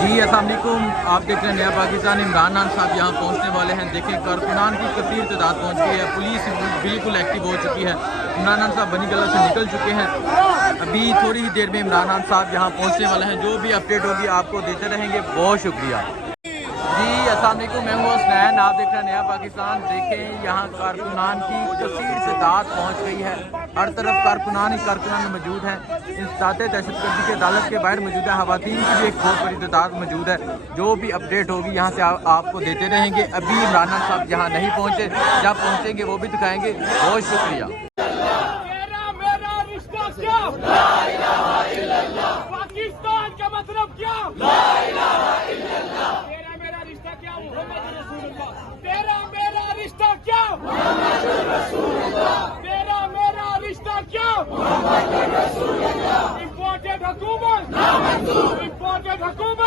جی السلام علیکم، آپ دیکھ رہے ہیں نیا پاکستان۔ عمران خان صاحب یہاں پہنچنے والے ہیں۔ دیکھیں کارکنان کی کثیر تعداد پہنچ گئی ہے، پولیس بالکل ایکٹیو ہو چکی ہے۔ عمران خان صاحب بنی گلہ سے نکل چکے ہیں، ابھی تھوڑی ہی دیر میں عمران خان صاحب یہاں پہنچنے والے ہیں۔ جو بھی اپڈیٹ ہوگی آپ کو دیتے رہیں گے۔ بہت شکریہ جی السلام علیکم، میں ہوں حسنین، آپ دیکھ رہے ہیں نیا پاکستان۔ دیکھیں یہاں کارکنان کی کثیر تعداد پہنچ گئی ہے، ہر طرف کارکنان ہی کارکنان موجود ہیں۔ انسداد دہشت گردی کی عدالت کے باہر موجود ہے، خواتین کی بھی ایک بہت بڑی تعداد موجود ہے۔ جو بھی اپڈیٹ ہوگی یہاں سے آپ کو دیتے رہیں گے۔ ابھی عمران خان صاحب یہاں نہیں پہنچے، جب پہنچیں گے وہ بھی دکھائیں گے۔ بہت شکریہ۔ پاکستان کا مطلب کیا؟ لا الہ الا اللہ۔ تیرا میرا رشتہ کیا؟ محمد رسول اللہ۔ تیرا میرا رشتہ کیا؟ محمد رسول اللہ۔ تیرا میرا رشتہ کیا؟ محمد رسول اللہ۔ امپورٹڈ حکومت نامنظور۔ امپورٹڈ حکومت